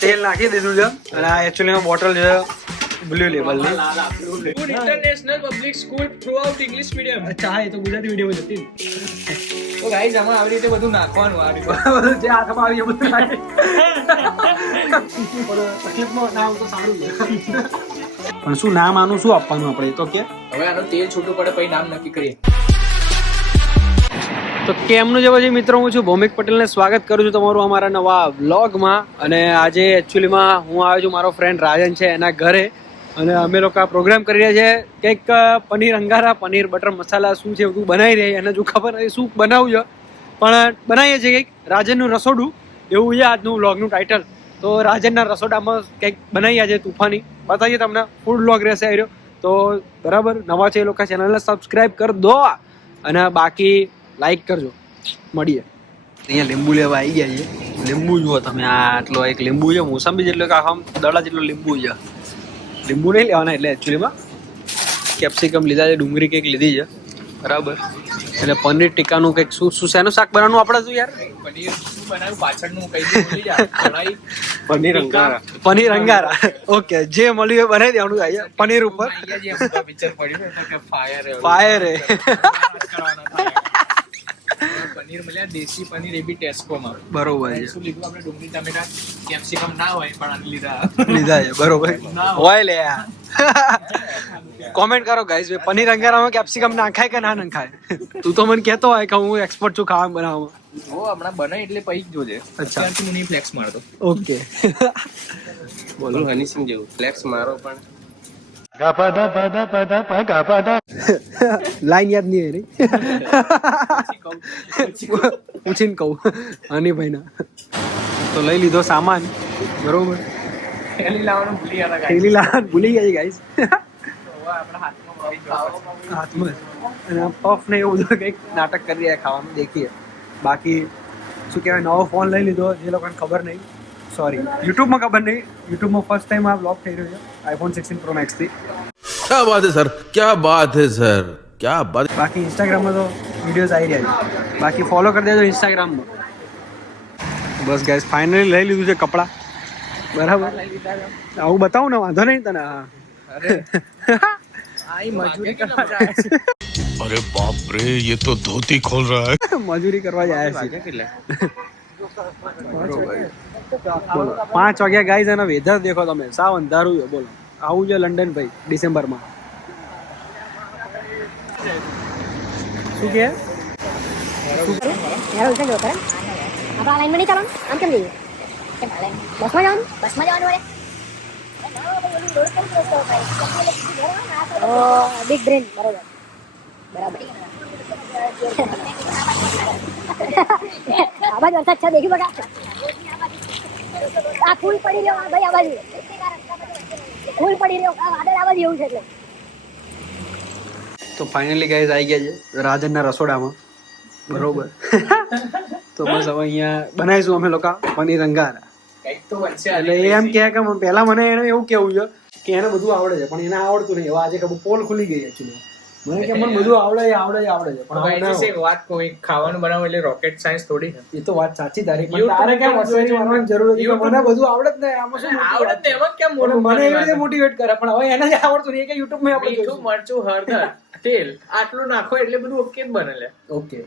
તેલ નાખી દીધું છે અને આ એકચ્યુઅલી બોટલ છે બ્લુ લેબલ ની international public school throughout English medium. અચ્છા હા એ તો ગુજરાતી મીડિયમ જ હતી તો ગાઈઝ આમાં આવી રીતે બધું નાખવાનું આ રીતે જે હાથમાં આવી એ બધું નાખી તકલીફમાં ના આવું તો સારું છે પણ શું નામ આનું શું આપવાનું આપણે તો કે હવે આનું તેલ છૂટું પડે પછી નામ નક્કી કરીએ. તો કેમનું છે પછી મિત્રો, હું છું ભૌમિક પટેલને સ્વાગત કરું છું તમારું અમારા નવા વ્લોગમાં. અને આજે એકચ્યુઅલીમાં હું આવ્યો છું મારો ફ્રેન્ડ રાજન છે એના ઘરે અને અમે લોકો આ પ્રોગ્રામ કરી રહ્યા છે કંઈક પનીર અંગારા પનીર બટર મસાલા શું છે બધું બનાવી રહ્યા એને જો ખબર નથી શું બનાવું છે પણ બનાવીએ છીએ કંઈક રાજનનું રસોડું એવું છે આજનું વ્લોગનું ટાઇટલ. તો રાજનના રસોડામાં કંઈક બનાવી આજે તુફાની બતાવીએ તમને, ફૂડ વ્લોગ રહેશે આવ્યો તો બરાબર. નવા છે એ લોકો ચેનલને સબસ્ક્રાઈબ કરી દો અને બાકી લાઈક કરજો. મળીએ. અહીંયા લીંબુ લેવા આવી ગયા છે. લીંબુ જુઓ તમે, આ આટલો એક લીંબુ છે, મોસંબી જેટલો કે આમ દડા જેટલો લીંબુ છે. લીંબુ નહીં લેવાના એટલે એકચ્યુઅલીમાં કેપ્સિકમ લીધા છે, ડુંગળી કંઈક લીધી છે બરાબર. એટલે પનીર ટીકાનું કંઈક શું શું શેનું શાક બનાવવાનું આપણે શું યાર પનીર શું બનાવ્યું પાછળનું કઈ ભૂલી જાય. પનીર અંગારા. પનીર અંગારા ઓકે, જે મળ્યું એ બનાવી દેવાનું થાય છે પનીર ઉપર. પિક્ચર પડ્યું તો કે ફાયર હે પનીર મળ્યા દેશી પનીર એ બી ટેસ્કોમાં. બરોબર છે. શું લીધું આપણે? ડુંગળી ટમેટા કેપ્સિકમ ના હોય પણ આને લીધા છે બરોબર હોય લે. કોમેન્ટ કરો ગાઈઝ, પનીર અંગારામાં કેપ્સિકમ નાખાય કે ના નખાય? તું તો મને કહેતો હોય કે હું એક્સપર્ટ છું ખાવા બનાવવામાં. ઓ હમણાં બને એટલે પછી જ જોજે. અત્યારથી હું નહીં ફ્લેક્સ મારતો. ઓકે બોલો હની સિંહ જેવું ફ્લેક્સ મારો પણ લાઈન યાદ નહીં રહી પૂછીને કહું હનીભાઈ ના. તો લઈ લીધો સામાન બરોબર. થેલી લાવવાનું ભૂલી ગયા હતા થેલી લાવવાનું ભૂલી ગયા છે ગાઈસ. આપણા હાથમાં અને પફ ને એવું બધું કંઈક નાટક કરી રહ્યા ખાવાનું દેખીએ. બાકી શું કહેવાય, નવો ફોન લઈ લીધો જે લોકોને ખબર નહીં, સોરી યુટ્યુબમાં ખબર નહીં. યુટ્યુબમાં ફર્સ્ટ ટાઈમ આ બ્લોગ થઈ રહ્યો છે આઈફોન 16 પ્રો મેક્સ થી. क्या बात है सर, क्या बात है सर, क्या बात. બાકી ઇન્સ્ટાગ્રામમાં તો વિડીયોઝ આવી રહ્યા છે, બાકી ફોલો કરી દેજો ઇન્સ્ટાગ્રામમાં. બસ ગાઈસ ફાઇનલી લઈ લીધું છે કપડાં બરાબર. આવું બતાવું ને વાંધો નહીં તને. આઈ મજૂરી કરવા જાય છે. अरे बाप रे, ये तो धोती खोल रहा है. મજૂરી કરવા જાય છે. કેટલા? 5 વાગ્યા ગાઈઝ અને વેધર દેખો તમે, સાવ અંધારું છે. બોલો આવું છે લંડન ભાઈ ડિસેમ્બરમાં. શું કે યાર ઉલટા જો કરે આપણા લાઈનમાં નહીં ચાલવાનું. આમ કેમ જઈએ? કેમ લાઈન બસમાં જવાનું? બસમાં જવાનું અરે ઓ બિગ બ્રેન. બરોબર બરાબર. આ બાજુ વરસાદ છે, દેખી બગા. આ ફૂલ પડી રહ્યો ભાઈ, આ બાજુ ફૂલ પડી રહ્યો, આ વાદળ આવા જેવું છે એટલે. તો ફાઇનલી ગાઈઝ આવી ગયા છે રાજનના રસોડામાં બરોબર. તો બસ હવે અહીંયા બનાવીશું અમે લોકો પનીર અંગારા. કંઈક તો બનશે. એટલે એ એમ કહે કે પહેલા મને એને એવું કેવું છે કે એને બધું આવડે છે પણ એને આવડતું નહીં. હવે આજે ખબર પોલ ખુલી ગઈ એકચ્યુઅલી. મને કે મને બધું આવડે છે પણ હવે ના એક વાત કહું, એક ખાવાનું બનાવો એટલે રોકેટ સાયન્સ થોડી છે. એ તો વાત સાચી તારી, પણ તારે કેમ હોશિયારી મારવાની જરૂર હતી કે મને બધું આવડે જ નહીં? આમાં શું આવડત ને એમાં કેમ મને એવી રીતે મોટિવેટ કરે, પણ હવે એને જ આવડતું નહીં કે યુટ્યુબ માં આપણે મીઠું મરચું હળદર તેલ આટલું નાખો એટલે બધું ઓકે જ બને લે. ઓકે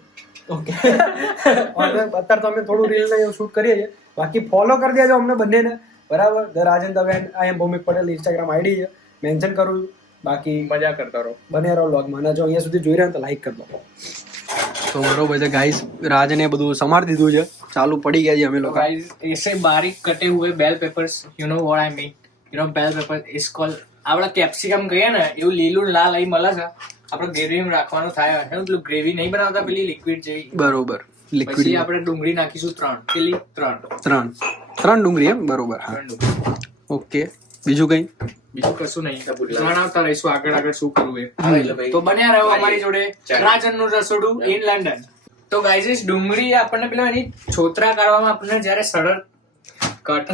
અત્યારે તો અમે થોડું રીલ ને એવું શૂટ કરીએ છીએ. બાકી ફોલો કરી દેજો અમને બંનેને બરાબર. ધ રાજન ધ વેન, I am Bhaumik Patel Instagram ID છે, મેન્શન કરું છું. બાકી મજા કરતા રહો, બને રહો વ્લોગમાં. અને જો અહીંયા સુધી જોઈ રહ્યા તો લાઈક કરી દો. તો બરોબર છે ગાઈસ, રાજને બધું સમારી દીધું છે, ચાલુ પડી ગયા છે અમે લોકો. गाइस ऐसे बारीक कटे हुए bell peppers, you know what I mean, you know bell pepper is called. આપડા કેપ્સિકમ કહીએ ને એવું લીલું લાલ અહીં મળે છે. આપણે ગ્રેવીમાં રાખવાનું થાય છે, પેલું ગ્રેવી નહીં બનાવતા પેલી લિક્વિડ જેવી. બરોબર લિક્વિડ. પછી આપણે ડુંગળી નાખીશું 3 પેલી 3 ડુંગળી એમ બરોબર. હા ઓકે, બીજું કઈ? બીજું કશું નહીં. જણાવતા રહીશું આગળ શું કરવું એ. તો બન્યા રહ્યો અમારી જોડે રાજનનું રસોડું ઇન લંડન. તો ગાઈઝ ડુંગળી આપણને પેલા એની છોતરા કાઢવામાં આપણને જ્યારે સરળ કટ.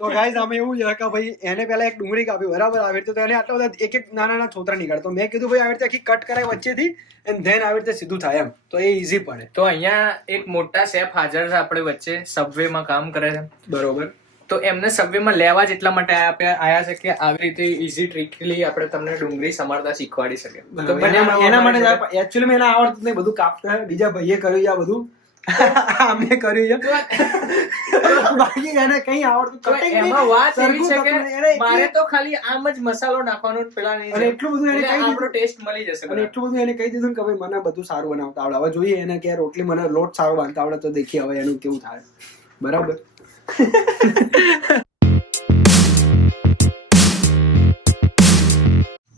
તો ગાઈઝ આમે એવું છે કે ભાઈ એને પહેલા એક ડુંગળી કાપી બરાબર આવી રીતે, તો એને આટલા બધા એક નાના નાના છોતરા નીકળે, તો મેં કીધું ભાઈ આવી રીતે આખી કટ કરાય વચ્ચેથી એન્ડ ધેન આવી રીતે સીધું થાય એમ, તો એ ઈઝી પડે. તો અહીંયા એક મોટા શેફ હાજર છે આપણે વચ્ચે, સબવે માં કામ કરે છે. બરોબર. તો એમને સબવે માં લેવા જ એટલા માટે આયા છે કે આવી રીતે ઈઝી ટ્રીકલી આપણે તમને ડુંગળી સમારતા શીખવાડી શકે. તો એના માટે એકચ્યુઅલી મેં એને આવડતું નહીં બધું કાપતા, બીજા ભાઈએ કર્યું છે આ બધું. અમે કર્યું છે બાકી એને કઈ આવડતું. એમાં વાત એવી છે કે મારે તો ખાલી આમ જ મસાલો નાખવાનો પેલા નહીં, અને એટલું બધું એને કહી આપણો ટેસ્ટ મળી જશે. અને એટલું બધું એને કહી દીધું કે ભાઈ મને બધું સારું બનાવતા આવડે. હવે જોઈએ એને કે રોટલી મને લોટ સારો બાંધતા આવડે, તો દેખીએ હવે એનું કેવું થાય. બરાબર.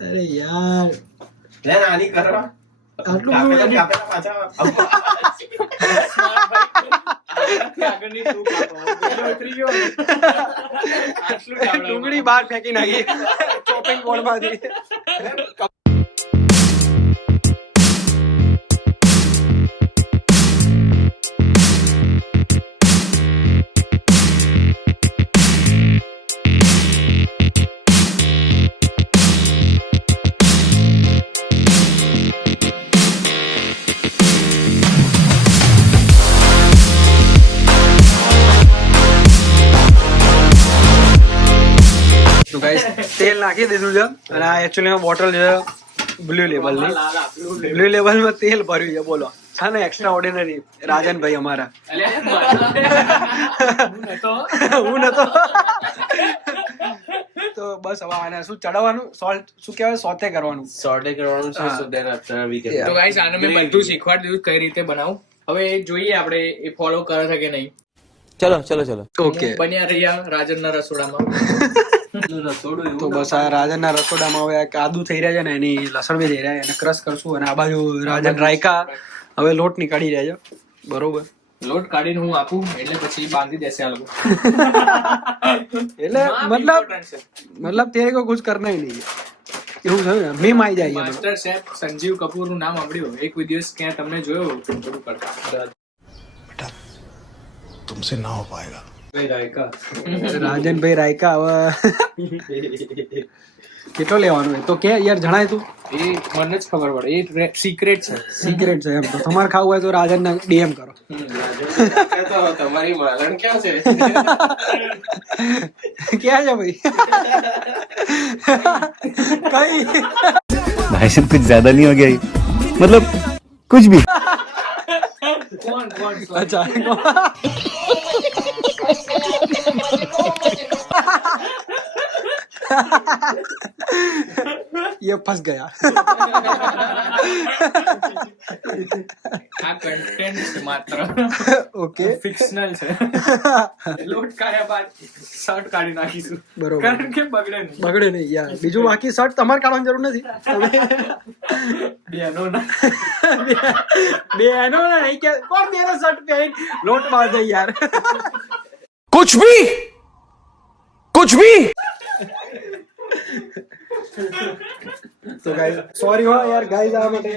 અરે યાર આની કરવા આટલું ડુંગળી બહાર ફેંકી નાખી ચોપિંગ બોર્ડ માંથી. તેલ નાખી દીધું છે અને આ એકચ્યુઅલી બોટલ છે બ્લુ લેબલ ની. બ્લુ લેબલ માં તેલ ભર્યું છે. બોલો છે ને એક્સ્ટ્રા ઓર્ડિનરી રાજનભાઈ અમારા. હું નતો. તો બસ હવે આને શું ચડાવવાનું, સોલ્ટ શું કહેવાય, સોતે કરવાનું. સોર્ટે કરવાનું છે. So then after we can તો ગાઈસ આને મેં બધું શીખવાડી દીધું કઈ રીતે બનાવું. હવે જોઈએ આપણે એ ફોલો કરે છે કે નહીં. चलो चलो चलो ઓકે. બન્યા રહ્યા રાજનના રસોડામાં. તો બસ આ રાજનના રસોડામાં હવે આ કાદુ થઈ રહ્યા છે ને એની લસણ બી થઈ રહ્યા છે, એને ક્રશ કરશું. અને આ બાજુ રાજન રાયકા હવે લોટ નીકાળી રહ્યા છે. બરોબર. લોટ કાઢીને હું આપું એટલે પછી બાંધી દેશે આ લોકો. એટલે મતલબ તેરે કો કુછ કરના હી નહીં, એવું છે ને. મીમ આવી જાય. માસ્ટર શેફ સંજીવ કપૂર નું નામ સાંભળ્યું એક વિડિયોસ ક્યાં તમને જોયો બધું કરતા. तुमसे ना हो पाएगा. રાજનભાઈ રાયકા હવે કેટલો લેવાનો હોય તો કે યાર જણાય તું. એ મને જ ખબર પડે, એ સિક્રેટ છે. સિક્રેટ છે એમ. તો તમારે ખાવું હોય તો રાજનને ડીએમ કરો. તમારી માલણ ક્યાં છે? ક્યાં છે ભાઈ? કઈ भाई साहब कुछ ज्यादा नहीं हो गया मतलब कुछ भी. કોણ અચ્છા ये फंस गया. આ કન્ટેન્ટ છે માત્ર, ઓકે ફિક્શનલ છે. લોટ કાઢ્યા બાદ શર્ટ કાઢી નાખીશું. બરોબર. કારણ કે બગડે નહીં. બગડે નહીં યાર. બીજું બાકી શર્ટ તમારે કાઢવાની જરૂર નથી. બેનો ના બે એનો નહીં કે કોણ બેનો શર્ટ પહેરી લોટ બાંધે યાર. कुछ भी તો ગાઈસ સોરી હો યાર ગાઈસ આ માટે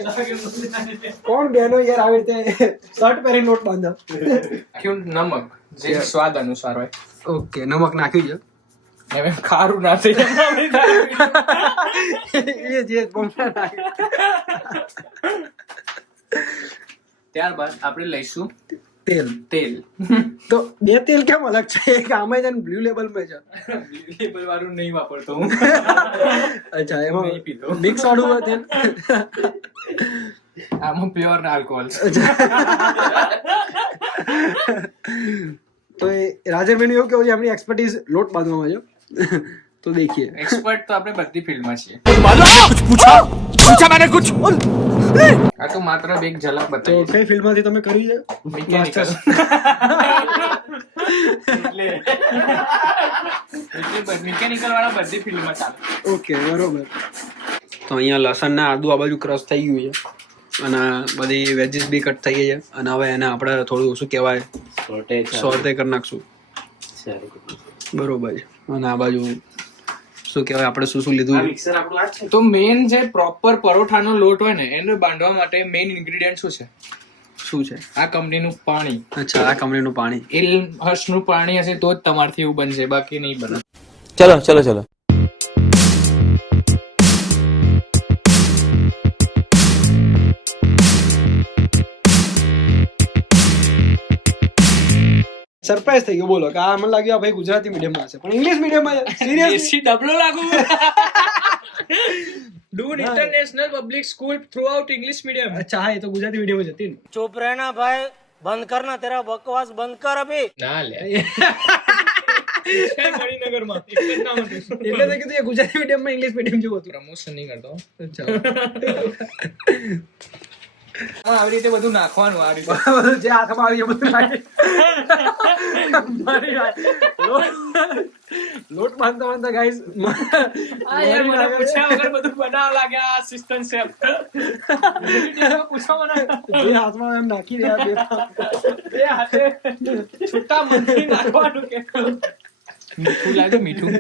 કોણ બેનો યાર આવી રીતે શર્ટ પહેરી લોટ બાંધે. ક્યું નમક જે સ્વાદ અનુસાર હોય. ઓકે નમક નાખ્યું છે. હવે ખારું ના થઈ એ જે બોમ્બે નાખ્યું. ત્યારબાદ આપણે લઈશું તેલ. તેલ. તો બે તેલ કેમ અલગ છે? એક આમાં છે ને બ્લુ લેબલ માં છે. લેબલ વાળું નહીં વાપરતો હું. અચ્છા નહીં એમાં પીતો. મિક્સ વાળું હોય તેલ. આમાં પ્યોર આલ્કોહોલ છે. તો એ રાજનભાઈ એવું કેવું છે એમની એક્સપર્ટીઝ લોટ બાંધવામાં છે. તો દેખીએ. એક્સપર્ટ તો આપણે બધી ફિલ્ડમાં છીએ. कुछ पूछा मैंने कुछ. આ તો માત્ર એક ઝલક તો બતાવી કઈ ફિલ્મ માંથી તમે કર્યું છે? મિકેનિકલ. એટલે મિકેનિકલ વાળા બધી ફિલ્ડમાં ચાલે. ઓકે બરોબર. તો અહીંયા લસણ ના આદુ આ બાજુ ક્રશ થઈ ગયું છે અને બધી વેજીસ બી કટ થઈ ગઈ છે અને હવે એને આપણે થોડું શું કહેવાય સોતે કરી નાખશું. બરોબર છે. અને આ બાજુ શું કહેવાય આપણે શું શું લીધું? મિક્સર આપણું આ છે. તો મેઇન જે પ્રોપર પરોઠાનો લોટ હોય ને એને બાંધવા માટે મેઇન ઇન્ગ્રેડિયન્ટ શું છે? શું છે? આ કંપનીનું પાણી, અચ્છા, આ કંપનીનું પાણી. એલહર્સ્ટનું પાણી હશે તો જ તમારથી એવું બનશે, બાકી નહીં બને. चलो चलो चलो સરપ્રાઈઝ થઈ ગયો, બોલો કે આ મને લાગ્યું આ ભાઈ ગુજરાતી મીડિયમમાં હશે, પણ ઇંગ્લિશ મીડિયમમાં સિરિયસલી. દેશી ડબલો લાગુ. Doon international public school throughout English medium. અચ્છા, હા, એ તો ગુજરાતી મીડિયમ જ હતી ને. चुप रहना भाई, बंद करना तेरा बकवास, बंद कर अभी. ના લે. મણિનગરમાં એક જ નામ હતું. એટલે તો કીધું એ ગુજરાતી મીડિયમમાં ઇંગ્લિશ મીડિયમ જેવું હતું. પ્રમોશન નહીં કરતો. અચ્છા. આવી રીતે બધું નાખવાનું, આ રીતે બધું જે હાથમાં આવી એ બધું નાખી. લોટ બાંધતા બાંધતા ગાઈસ આ યાર મને પૂછ્યા વગર બધું બનાવવા લાગ્યા આસિસ્ટન્ટ શેફ. પૂછવા મને જે હાથમાં એમ નાખી રહ્યા બે હાથે છૂટા મનથી નાખવાનું કે મીઠું લાગે, મીઠું.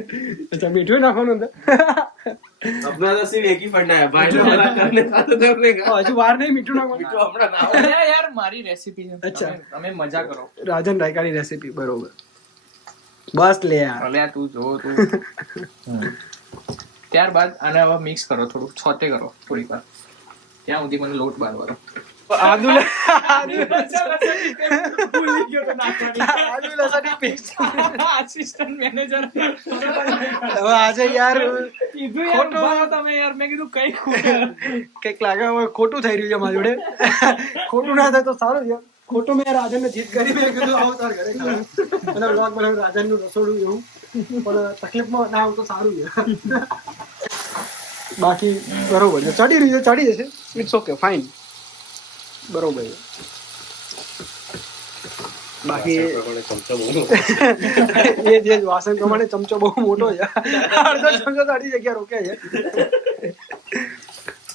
અચ્છા, મીઠું નાખવાનું અંદર. अपना तो सिर्फ एक ही पढ़ना है भाई को वाला करने का तो करने का હજુ વાર નહીં મીઠું નાખવાનું. तो अपना नाम અરે યાર મારી રેસીપી છે. અચ્છા. તમે મજા કરો. રાજન રાયકાની રેસીપી, બરોબર. બસ લે યાર. અલ્યા તું જો તું. ત્યારબાદ આને હવે મિક્સ કરો, થોડું છોતે કરો થોડીક વાર, ત્યાં સુધી મને લોટ બાંધવાનો. આદુ ભૂલી ગયો તો નાખવાની. આદુ લસણની પેસ્ટ. Assistant manager. હવે આજે યાર કીધું યાર ઉભા રહો તમે યાર, મેં કીધું કઈ કઈક લાગે હવે ખોટું થઈ રહ્યું છે મારી જોડે. ખોટું ના થાય તો સારું છે. ખોટું મેં રાજન ને જીત કરી, મેં કીધું આવો તાર ઘરે ખાવા. અને બ્લોગ બનાવ્યું રાજન નું રસોડું એવું, પણ તકલીફમાં ના આવું તો સારું છે. બાકી બરોબર છે, ચડી રહ્યું છે, ચડી જશે. ઇટ્સ ઓકે, ફાઇન, બરોબર છે. બાકી એ જે વાસણ પ્રમાણે ચમચો બહુ મોટો છે, અડધો ચમચો તો અડી જગ્યા રોકે છે.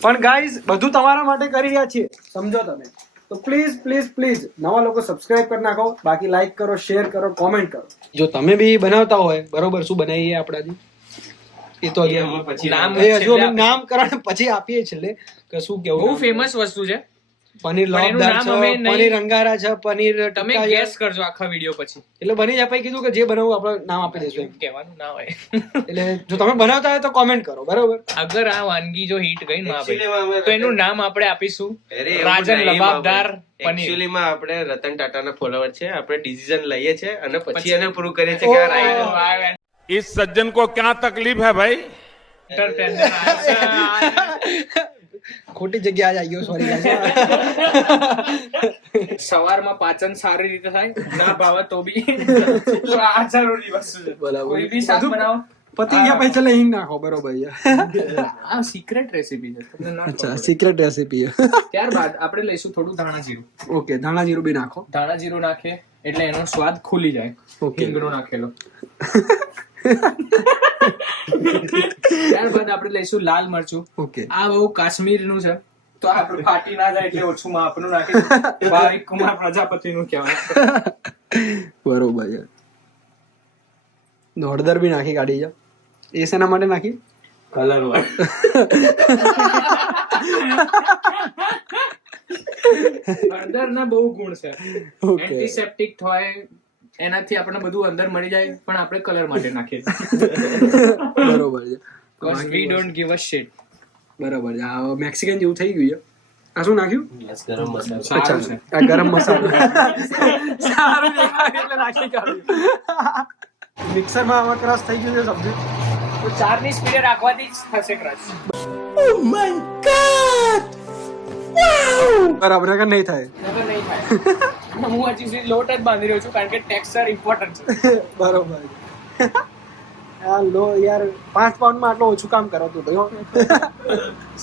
પણ ગાઈઝ બધું તમારા માટે કરી રહ્યા છીએ, સમજો તમે. તો પ્લીઝ પ્લીઝ પ્લીઝ નવા લોકો સબસ્ક્રાઇબ કરી નાખો, બાકી લાઈક કરો, શેર કરો, કોમેન્ટ કરો. જો તમે બી બનાવતા હોય, બરોબર, શું બનાવીએ આપણાથી એ તો પછી નામ એ હજુ અમે નામકરણ પછી આપીએ છેલ્લે કે શું કેવું. બહુ ફેમસ વસ્તુ છે. પનીર પણ એનું લોબદાર નામ છે, અમે નહીં- પનીર અંગારા છે, પનીર તમે ટિક્કા છે. ગેસ કરજો આખા વિડીયો પછી. એટલે બની જાય, પછી કીધું કે જે બનાવવું આપણે નામ આપી દઈશું એમ. કહેવાનું ના હોય. એટલે જો તમે બનાવતા હોય તો કોમેન્ટ કરો, બરોબર. અગર આ વાનગી જો હિટ ગઈ ના Actually માં અમે તો એનું નામ આપણે આપીશું અરે એવું રાજન નહીં લબાબદાર બાબા. પનીર. Actually માં આપણે રતન ટાટાના ફોલોવર છે, આપણે ડિસિઝન લઈએ છે અને પછી એને પ્રૂવ કરીએ છે કે આ right. इस सज्जन को क्या तकलीफ है भाई? ખોટી જગ્યાએ આવી ગયો, સોરી. સવારમાં પાચન સારી રીતે થાય, ના ભાવે તો બી તો આ જરૂરી વસ્તુ છે. બરાબર. કોઈ બી શાક બનાવો. પતિ ગયા પછી ચલે હિંગ નાખો, બરોબર છે. આ સિક્રેટ રેસીપી છે, તમને ના અચ્છા, ખબર. Secret recipe. ત્યારબાદ આપણે લઈશું થોડું ધાણા જીરું. ઓકે, ધાણા જીરું બી નાખો. ધાણા જીરું નાખીએ એટલે એનો સ્વાદ ખુલી જાય. Okay. હિંગનો નાખેલો. ત્યારબાદ આપણે લઈશું લાલ મરચું. ઓકે. આ બહુ કાશ્મીરનું છે તો આપણે ફાટી ના જાય એટલે ઓછું માપનું નાખીશું. ભાવિક કુમાર પ્રજાપતિનું કહેવાય. બરોબર છે. હળદર બી નાખી કાઢી છે. એ શેના માટે નાખી? કલર હળદરના બહુ ગુણ છે. Okay. એન્ટિસેપ્ટિક હોય, એનાથી આપણને બધું અંદર મળી જાય, પણ આપણે કલર માટે નાખીએ. બરોબર છે. Because we don't give a shit. બરોબર છે. આ મેક્સિકન જેવું થઈ ગયું છે. આ શું નાખ્યું? ગરમ મસાલો સારું છે. આ ગરમ મસાલો. સારું દેખાય એટલે નાખી કાઢ્યું. મિક્સરમાં આમાં ક્રશ થઈ ગયું છે સબ્જી. તો 4 ની સ્પીડે રાખવાથી જ થશે ક્રશ. બરાબર નકર નહીં થાય. નકર નહીં થાય. હું હજી સુધી લોટ જ બાંધી રહ્યો છું કારણ કે ટેક્સચર ઇમ્પોર્ટન્ટ છે. બરોબર છે. આ લો યાર 5 પાઉન્ડમાં આટલું ઓછું કામ કરો તું ભાઈ.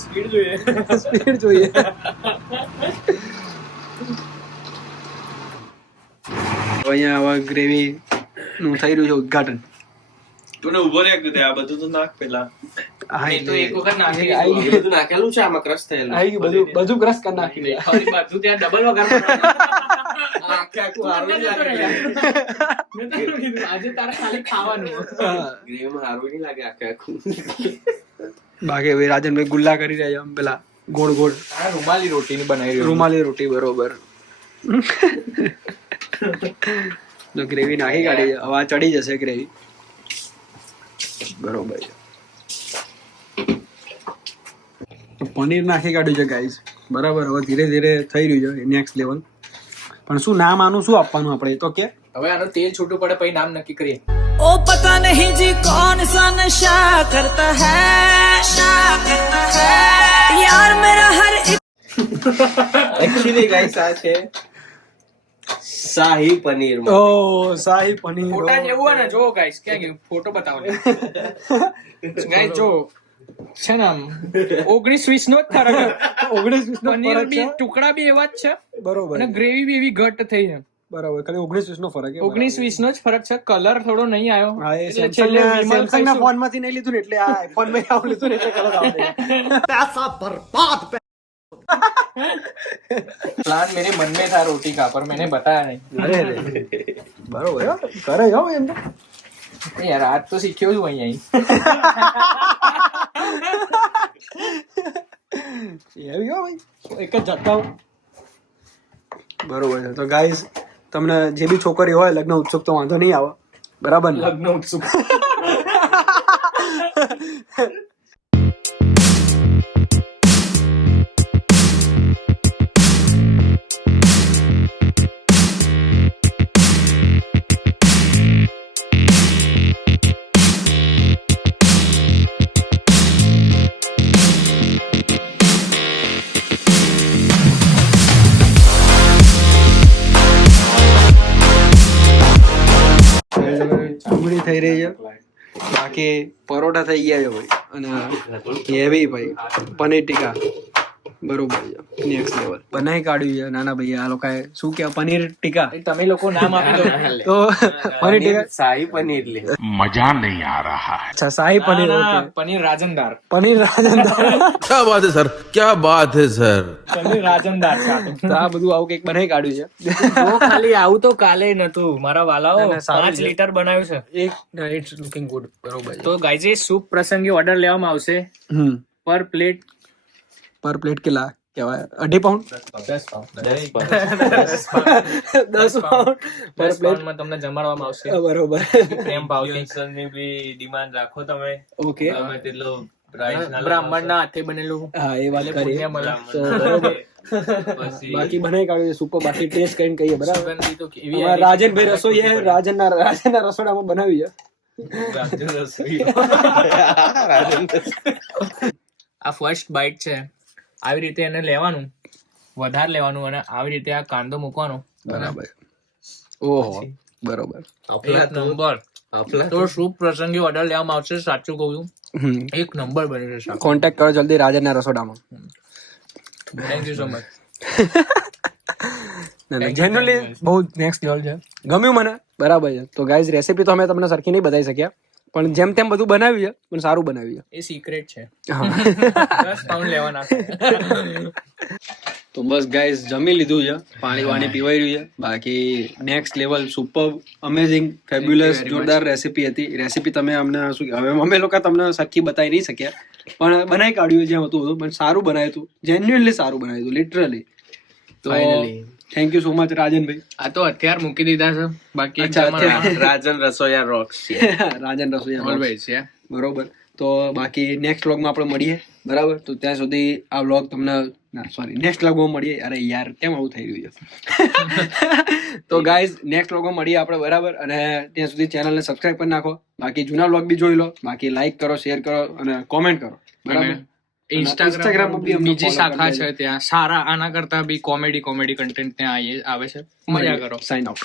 સ્પીડ જોઈએ. સ્પીડ જોઈએ. અહીંયા હવે ગ્રેવી નું થઈ રહ્યું છે ઉદ્ઘાટન. તું ઉભો રહે કે આ બધું તો નાખ પેલા. હા, એ તો એક વખત નાખી આવી દીધું. ગયું. બધું નાખેલું છે આમાં ક્રશ થયેલું. આવી ગયું બધું ક્રશ કરી નાખી દે. ફરી પાછું ત્યાં ડબલ વગર આખે આખું હારું નહીં લાગે. મેં તને કીધું, આજે તારે ખાલી ખાવાનું. ગ્રેવીમાં હારું નહીં લાગે આખે આખું. બાકી હવે રાજનભાઈ ગુલ્લા કરી રહ્યા છે આમ પેલા ગોળ ગોળ આ રૂમાલી રોટીની બનાવી રહ્યો છું. રૂમાલી રોટી. બરોબર. તો ગ્રેવી નાખી કાઢી છે. હવે આ ચડી જશે ગ્રેવી. બરોબર છે. તો પનીર નાખી કાઢ્યું છે ગાઈઝ. બરાબર. હવે ધીરે ધીરે થઈ રહ્યું છે નેક્સ્ટ લેવલ. પણ શું નામ આનું શું આપવાનું આપણે તો કે હવે આનું તેલ છૂટું પડે પછી નામ નક્કી કરીએ. ओ पता नहीं जी कौन सा नशा करता है यार मेरा हर એકચ્યુઅલી ગાઈસ આ છે શાહી પનીર. ઓ શાહી પનીર. ફોટા જેવું હોય ને જો ગાઈસ ક્યાં ગયું ફોટો બતાવો ગાઈસ જો છે ને આમ 19-20 નો જ ફરક છે. 19-20 નો પનીર ફરક બી છે. ટુકડા બી એવા જ છે બરોબર. અને ગ્રેવી બી એવી ઘટ થઈ છે. બરાબર. ખાલી 19-20 નો ફરક છે. 19-20 નો જ ફરક છે. કલર થોડો નહીં આવ્યો હા, એ એટલે છેલ્લે વિમલ સેમસંગ ના ખાઈશું. ફોન માંથી નહીં લીધું ને એટલે આ આઈફોન માં આવું લીધું ને એટલે કલર આવે. प्लान मेरे मन में था रोटी का पर मैंने बताया नहीं. અરે રે. બરોબર હો. કરે હો એમ તો. यार आज तो सीख्यो છું અહીં એવી હો ભાઈ. એક જ જતા હો. બરોબર છે. તો ગાઈસ તમને જે બી છોકરી હોય લગ્ન ઉત્સુક તો વાંધો નહીં આવે. બરાબર ને? લગ્ન ઉત્સુક. ડુંગળી થઈ રહી છે. બાકી પરોઠા થઈ ગયા છે ભાઈ. અને હેવી ભાઈ પનીર ટીકા. બરોબર છે. નેક્સ્ટ લેવલ બનાવી કાઢ્યું છે નાના ભાઈ. આ લોકોએ શું કે પનીર ટીકા. તમે લોકો નામ આપી દો. તો પનીર ટીકા. શાહી પનીર લે. मजा नहीं आ रहा है. અચ્છા શાહી પનીર. ઓકે. પનીર રાજનદાર. પનીર રાજનદાર. क्या बात है सर, क्या बात है सर. પનીર રાજનદાર તો આ બધું આવું કંઈક બનાવી કાઢ્યું છે. જો ખાલી આવું તો કાલે નતું મારા વાલાઓ ના, ના, સારું 5 છે. લીટર બનાવ્યું છે. It's looking good. બરોબર છે. તો ગાઈઝ એ સૂપ પ્રસંગે ઓર્ડર લેવામાં આવશે. પર પ્લેટ પર પ્લેટ કેટલા કહેવાય? 2.5 pound. 10 pound 10 pound per plate. માં તમને જમાડવામાં આવશે. બરોબર. પ્રેમ ભાવથી. ની બી ડિમાન્ડ રાખો તમે. ઓકે. ગમે તેટલો price ના બ્રાહ્મણ ના હાથે બનેલું હા એ વાત કરી. પુણ્ય મળે. તો બરોબર. પછી બાકી બનાવી કાઢ્યું છે સુપર. બાકી ટેસ્ટ કરીને કહીએ. બરાબર. સુગંધી તો કેવી અમારા આવી. રાજનભાઈ રસોઈ રાજનના રસોડામાં બનાવી છે. આ ફર્સ્ટ બાઈટ છે. આવી રીતે એને લેવાનું વધારે લેવાનું અને આવી રીતે આ કાંદો મૂકવાનો. બરાબર. ઓહો. બરોબર. એક નંબર. તો સૂપ પ્રસંગે ઓર્ડર લેવામાં આવશે. સાચું કહું છું એક નંબર બને છે શાક. કોન્ટેક્ટ કરો જલ્દી રાજનના રસોડામાં. Thank you so much. Genuinely બહુ નેક્સ્ટ લેવલ છે. ગમ્યું મને. બરાબર છે. તો ગાઈઝ રેસીપી તો અમે તમને સરખી નહીં બતાવી શક્યા પણ જેમ તેમ બધું બનાવ્યું છે પણ સારું બનાવ્યું એ સિક્રેટ છે. છે. 10 પાઉન્ડ લેવાના. તો બસ ગાઈઝ જમી લીધું છે. પાણી પીવાઈ રહ્યું છે. બાકી next level super amazing fabulous જોરદાર રેસીપી હતી. રેસીપી તમે અમને શું હવે અમે લોકો તમને સરખી બતાવી નહીં શક્યા પણ બનાવી કાઢ્યું જેમ હતું પણ સારું બનાવ્યું હતું. જેન્યુઅનલી સારું બનાવ્યું હતું લિટરલી. તો થેન્ક યુ સો મચ રાજનભાઈ. આ તો હથિયાર મૂકી દીધા છે. બાકી અચ્છા, હથિયાર. રાજન રસોયા રોક્સ છે. રાજન રસોઈયા ઓલવેઝ છે. બરોબર. તો બાકી નેક્સ્ટ વ્લોગમાં આપણે મળીએ. બરાબર. તો ત્યાં સુધી આ વ્લોગ તમને નેક્સ્ટ વ્લોગમાં મળીએ. અરે યાર કેમ આવું થઈ રહ્યું છે. તો ગાઈઝ નેક્સ્ટ વ્લોગમાં મળીએ આપણે. બરાબર. અને ત્યાં સુધી ચેનલને સબસ્ક્રાઇબ કરી નાખો. બાકી જૂના વ્લોગ બી જોઈ લો. બાકી લાઈક કરો, શેર કરો અને કોમેન્ટ કરો. બરાબર. ઇન્સ્ટાગ્રામ પર બી અમને બીજી follow શાખા કરી છે ત્યાં સારા આના કરતા બી કોમેડી કન્ટેન્ટ ત્યાં આવે છે. મજા કરો. Sign out.